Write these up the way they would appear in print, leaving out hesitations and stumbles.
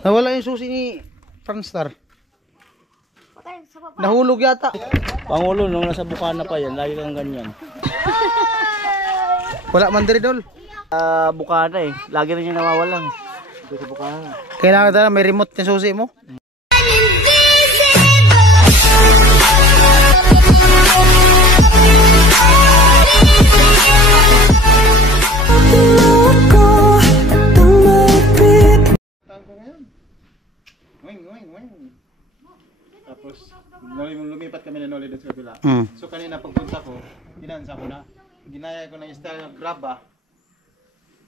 Nawala yung susi ni Franstar. Nahulog yata. Pangulo, nung nasa Bukana pa yan, lagi kang ganyan. Wala man diri dol. Bukana eh, lagi rin yung nawawalan. Sa Bukana. Kailangan talaga may remote yung susi mo. Tapos lumipat kami na ulit sa kabila. So kanina pagpunta ko, ginansa ko na. Ginaya ko na yung style ng Grab ba?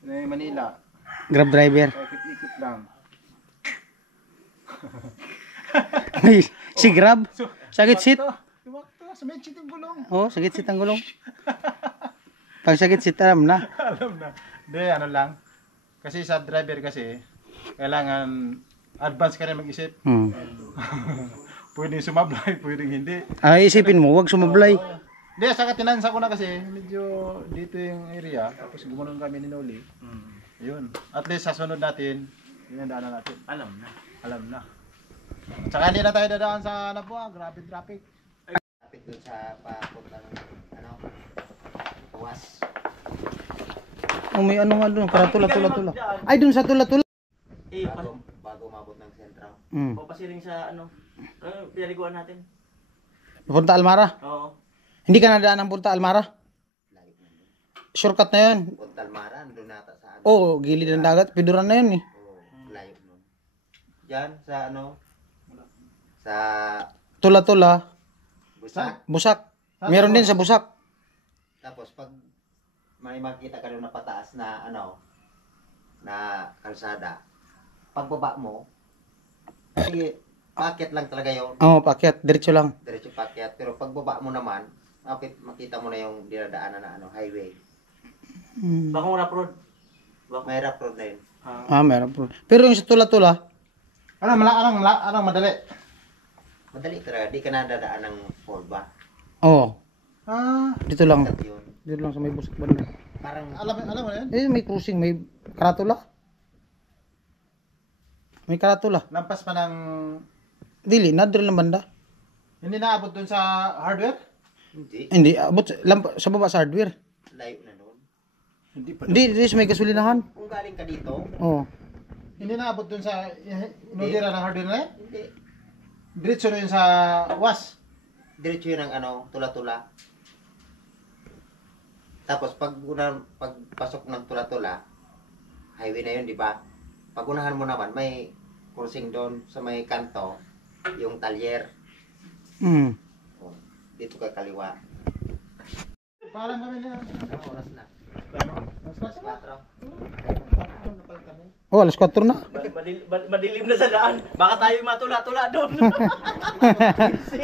Na Manila. Grab driver. Ikot-ikot lang. Ay, si Grab. Sakit sit. Tumakto, sa may chitong gulong. Oh, sakit sit ang gulong. Pag sakit sit alam na. Alam na. Hindi, ano lang. Kasi sa driver kasi, kailangan advance ka rin mag-isip. Pwedeng sumablay, pwedeng hindi. Ay, isipin mo, wag sumablay. Hindi, saka tinansa ko na kasi, medyo dito yung area. Tapos gumunong kami ni Noli. Yun. At least sa sunod natin, yun ang daanan natin. Alam na. Alam na. Tsaka hindi na tayo dadaan sa Nabuha. Grabe traffic. Traffic doon sa papuntang Puwas. Oh, may ano nga doon, para tula-tula-tula. Ay, doon sa tula-tula. Bago umabot ng sentral. Papasiring sa pinaliguan natin. Punta Almara? Oo. Hindi ka nadaan ng Punta Almara? Shortcut na yun. Punta Almara, doon nata sa ano. Oo, gilid ng dagat. Piduran na yun eh. Layo nun. Diyan sa ano? Sa Tula-tula. Busak. Busak. Meron din sa Busak. Tapos pag may makita ka doon na pataas na ano, na kalsada, pagbaba mo, sige, packet lang talaga yun. Oo, pakyat. Diretso lang. Diretso packet. Pero pagbaba mo naman, makita mo na yung dinadaanan na ano, highway. Bakong rough road. May rough road na yun. Meron po. Pero yung sa tula-tula, Anong madali? Madali talaga, di ka na dadaan ng Polba. oo. Dito lang. Yun. Dito lang sa may Busak banda. Parang Alam mo na yun? Eh, may cruising, may karatula. May karatula. Lampas pa ng... Dili, nadre lang banda. Hindi naabot dun sa hardware? Hindi, abot sa baba sa hardware. layo na doon. Hindi sa may gasolinahan. Kung galing ka dito, Oo. Hindi naabot dun sa inudira ng hardware na yun? hindi. Diretso na yun sa was. Diretso yun ang ano, tula-tula. Tapos pagpasok ng tula-tula, highway na yun, di ba? Pag unahan mo naman, may crossing doon sa may kanto, yung talyer. Oh, dito ka kaliwa. Parang kami na. Anong oras na? Mas 4. Oh, alas 4 na. Madilim na sa daan. Baka tayo matula-tula doon.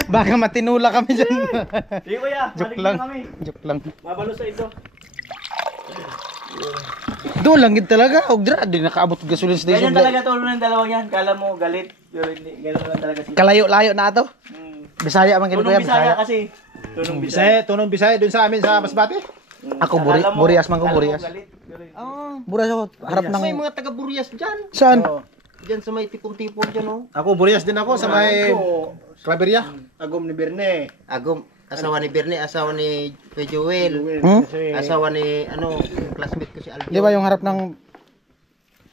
Baka matinula kami dyan. Hindi kuya, Joke madilim lang. kami. Joke lang. Mabalo sa ito. Doon lang gid talaga. Og dira di nakaabot gasoline station. Ganyan talaga tulo ng dalawang yan. Kala mo galit. Pero hindi. Ganyan lang talaga sila. Kalayo-layo na ato. Bisaya man kami Tunong kuya, Bisaya Bisaya. kasi. Tunong Bisaya. Tunong Bisaya dun sa amin sa Masbate. Ako Burias man ko Burias. Burias ako harap ng May mga taga-Burias dyan. Saan? Dyan sa may tipong-tipong dyan, oh. Ako Burias din ako sa may Claveria. Agom ni Berne. Agom, asawa ni Bernie, asawa ni Kuya Joel. Asawa ni, ano, yung classmate ko si Alvin. Di ba yung harap ng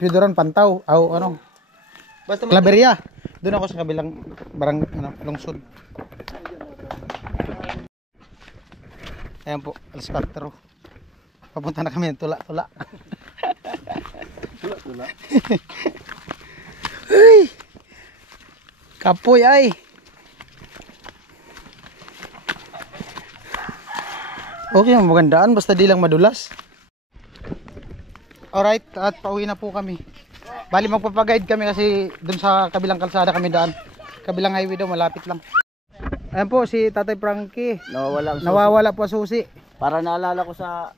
Pidoran Pantaw? O ano? Basta Claveria. Doon ako sa kabilang lungsod. Ayan po, alas 4. Papunta na kami ng tula-tula. Tula-tula. Ay! Kapoy ay! Okay, magandaan basta di lang madulas. Alright, at pauwi na po kami. Bali magpapaguide kami kasi dun sa kabilang kalsada kami daan. Kabilang highway daw, malapit lang. Ayan po si Tatay Frankie. Nawawala po susi. Para naalala ko sa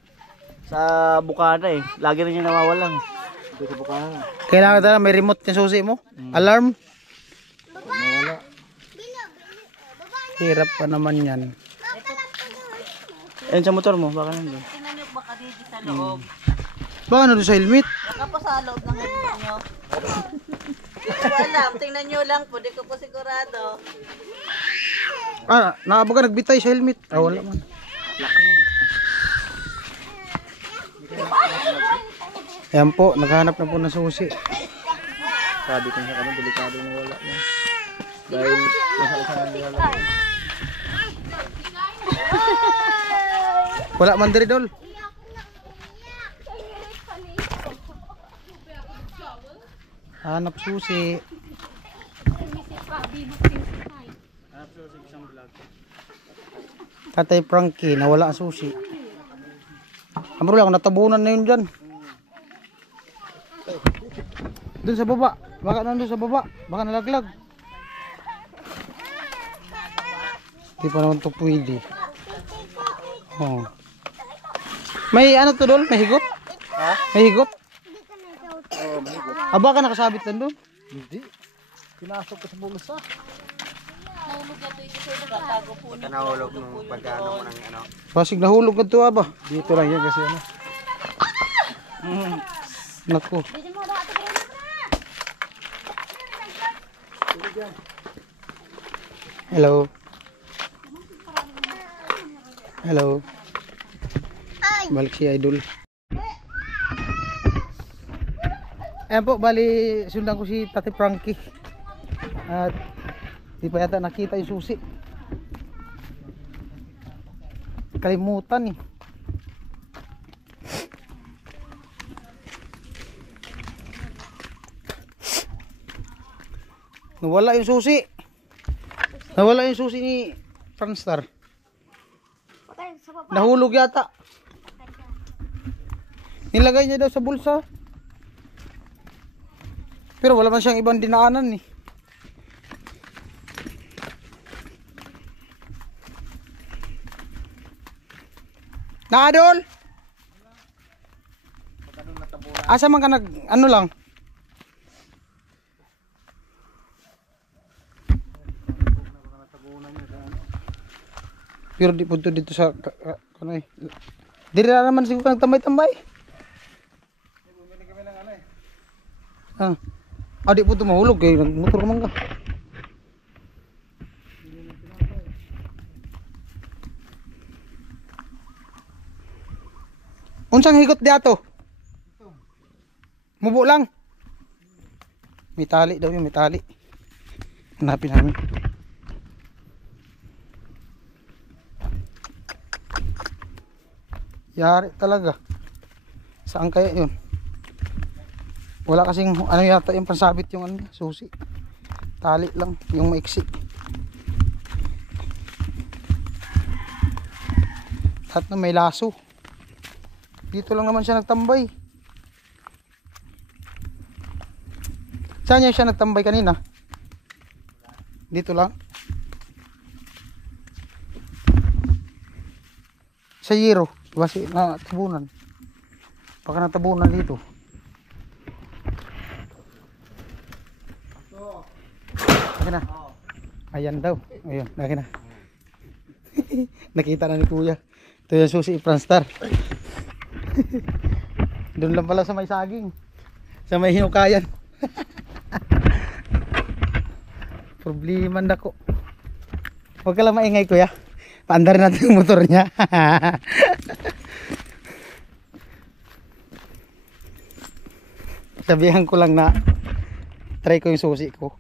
Bukana eh. Lagi rin yung nawawalan. Sa Bukana. Kailangan talaga may remote yung susi mo. Alarm. Nawala. Hirap pa naman yan. Ayun sa motor mo, baka nandun. Tingnan niyo baka dito sa loob. Baka ano doon sa helmet? Baka pa sa loob ng helmet niyo. alam. Tingnan nyo lang po. Di ko po sigurado. Ah, naabaga nagbitay sa helmet. Ah, wala man. Ayan po, naghahanap na po ng susi. Sabi ko sa kanya, delikado na wala na. Dahil nasa isang nandila. Wala man diri dol. Hanap susi. Tatay Frankie, nawala ang susi. Amro lang, natabunan na yun dyan. Doon sa baba. Baka nandun sa baba. Baka nalaglag. Hindi pa naman ito pwede. Oh. May ano to dol? May higot? Ha? May higot? Oh, mahigot. Aba ka nakasabit lang doon? Hindi. Pinasok ko sa bulsa. Pagka nahulog nung pagkano mo ng ano. Pasig nahulog ka to aba. Dito lang yan kasi ano. Nako. Hello. Hello. Balik si Idol. Ayan po, bali sundan ko si Tate Frankie. At di pa yata nakita yung susi. Kalimutan eh. Nawala yung susi. Nawala yung susi ni Franstar. Nahulog yata. Nilagay niya daw sa bulsa. Pero wala man siyang ibang dinaanan eh. Naadol? Asa man ka nag ano lang? Pero di punto dito sa ano eh. Diri na naman siguro kang tambay-tambay. Bumili kami ng ano eh. Ah. Ah, di punto mahulog kay motor ka man ka. Unsang higot diato? Mubo lang. May tali daw yung may tali. Hanapin namin. Yari talaga. Saan kaya yun? Wala kasing ano yata yung pansabit yung ano, susi. Tali lang yung maiksi. At na may laso. Dito lang naman siya nagtambay. Saan niya siya nagtambay kanina? Dito lang. Sa Yero. Kasi natabunan. Baka natabunan dito. Laki na. Ayan daw. Ayun, laki na. Nakita na ni Kuya. Ito yung susi Franstar. Doon lang pala sa may saging. Sa may hinukayan. Problema na ko. Huwag ka lang maingay Kuya. Paandar natin yung motor niya. Sabihan ko lang na try ko yung susi ko.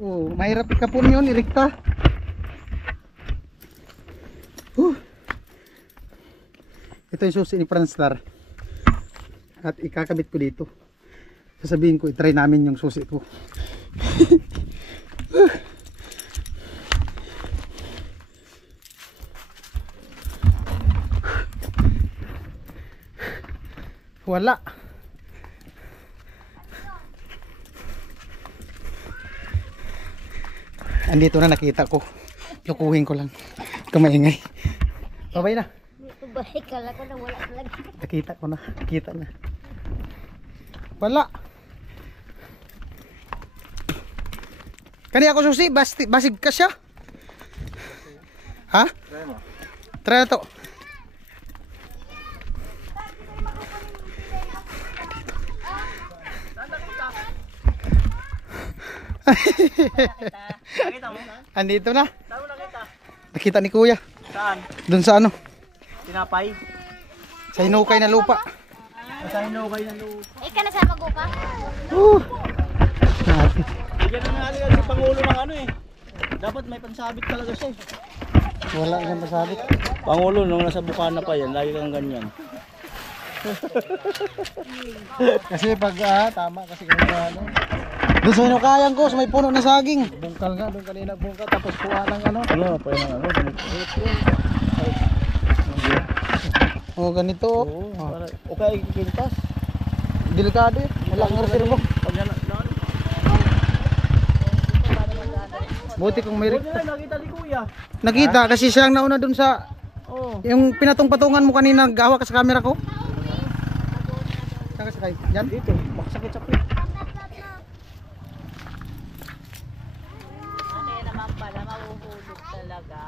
Oh, mahirap ikapon yun, irikta. Ito yung susi ni Franstar. At ikakabit ko dito. Sasabihin ko, itry namin yung susi ko. Wala. Andito na, nakita ko. Lukuhin ko lang. Kamaingay. Babay na. Balik ka lang ko na wala talaga. Nakita ko na. Nakita na. Wala. Kani ako susi, basig ka siya. Ha? Try na to. Nakita mo? Andito na. Saan mo nakita? Nakita ni kuya. Saan? Doon sa ano? Tinapay? Sa hinukay na lupa. Sa hinukay na lupa. Ikaw na sa magupa? Bigyan na nga si Pangulo ng ano eh. Dapat may pansabit talaga siya eh. Wala nang masabit. Pangulo, nung nasa Bukana pa yan, lagi kang ganyan. Kasi pag tama kasi kung ano. Doon sa hinukayan ko, sa may puno na saging. Bungkal nga doon kanina bungkal tapos kuha ng ano. Ano, pa yun ang ano. Oh, ganito. Oh. Oo, para, o kaya ikintas. Delikado yun. Wala kang reservo. Pag yan, Buti kung may... Buti na, nakita ni Kuya. Nakita kasi siya ang nauna dun sa... Oo. Yung pinatong-patungan mo kanina, gawa ka sa camera ko. Saan ka sakay? Yan? Dito, maksakit-sakit. Ano yan naman pala, mahuhulog talaga.